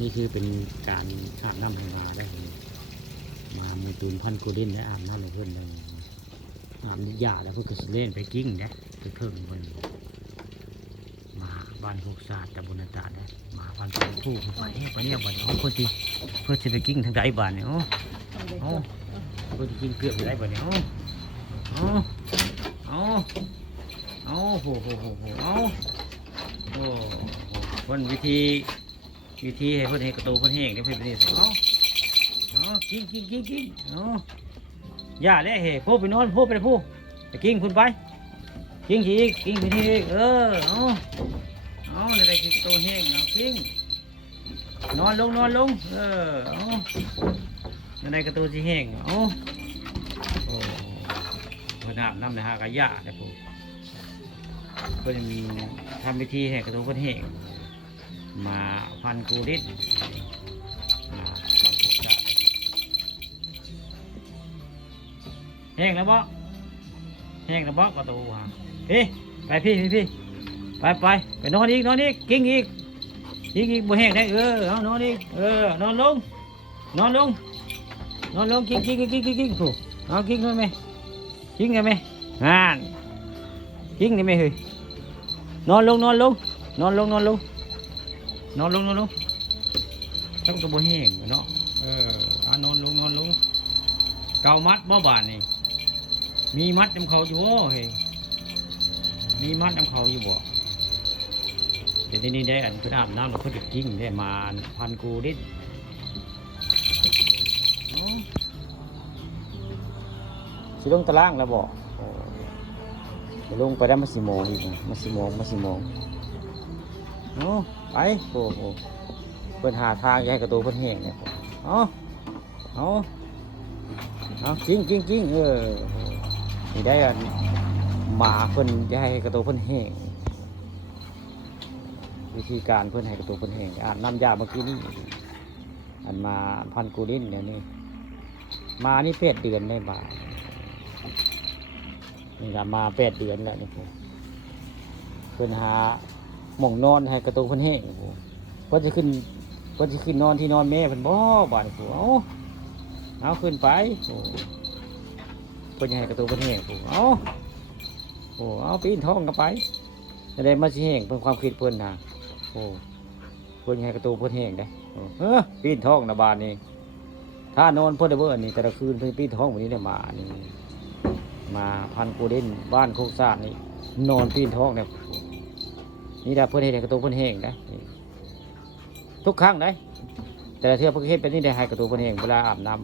นี่คือเป็นการอาบน้ำให้มาได้มาเมือตูนพันกูดินได้อาบน้ำเลยเพื่อนเลยอาบนิยาแล้วเพื่อนก็สิเล่นไปกิ้งนะไปเพิ่มเพื่อนมาบ้านพวกศาสตร์ตะบุญตาได้มาพันผู้ไปเนี่ยบ้านเขาเพื่อนที่เพื่อนจะไปกิ้งทางใดบ้านเนี่ยโอ้เพื่อนจะกิ้งเกลือไปได้บ้านเนี่ยโอ้โหเพื่อนวิธีให้เพื่อนให้กระตูเพื่อนแห้งได้เพื่อนไปนี่กิ้งอย่าเลยเฮ้พูดไปนอนพูดไปเลยพูดไปกิ้งคุณไปกิ้งอีกกิ้งไปทีอะไรกิ้งกระตูแห้งกิ้งนอนลงอะไรกระตูที่แห้งเพื่อนอาบน้ำในหากระยะนะพูดเพื่อนมีทำพิธีให้กระตูเพื่อนแห้งมาพันกูดิษแห้งแล้วบ่ประตูฮะพี่ไปไปนอนอีกกิ้งอีกบ่แห้งได้เอานอนอีกนอนลงกิ้งถูกเอากิ้งได้ไหมกิ้งได้ไหมงานกิ้งได้ไหมเฮ้ยนอนลงต้องกระโบแห้งเนาะนอนลงเกามัดบ่บานนี่มีมัดน้ำเขาอยู่เฮ้ยมีมัดน้ำเขาอยู่บ่เดี๋ยวนี้ได้อันเพื่อนอาบน้ำเราเพื่อนกิ้งได้มาพันกูดิสิลงตารางแล้วบ่ลงไปได้มา4 โมงอีกมา4 โมงไปโอ้เพื่อนหาทางให้กระตูเพื่อนแห้งเนี่ยกิ้งนี่ได้หมาเพื่อนจะให้กระตูเพื่อนแห้งวิธีการเพื่อนให้กระตูเพื่อนแห้งน้ำยาเมื่อกี้นี่อันมาพันกูดินเนี่ยนี่มานี่8 เดือนได้บ่านี่ก็มา8 เดือนแล้วนี่เพื่อนหาหม่องนอนให้กระตูเพื่อนแห้งเพื่อนจะขึ้นนอนที่นอนแม่เพื่อนบ่บ้านกูเอาขึ้นไปเพื่อนให้กระตูเพื่อนแห้งเอาปีนท้องกันไปจะได้มาสิแห้งเพื่อความคิดเพื่อนนะเพื่อนให้กระตูเพื่อนแห้งได้ปีนท้องนะบ้านนี้ถ้านอนเพื่อนได้เบอร์นี่แต่ละคืนเพื่อนปีนท้องวันนี้เนี่ยมาพันกูเด่นบ้านโคกซ่านนี่นอนปีนท้องเนี่ยนี่ได้เพื่อนให้กระตูเพื่อนแห้งได้ทุกครั้งได้แต่ละเทื่อเพื่อนเฮ็ดเป็นนี่ได้ให้กระตูเพื่อนแห้งเวลาอาบน้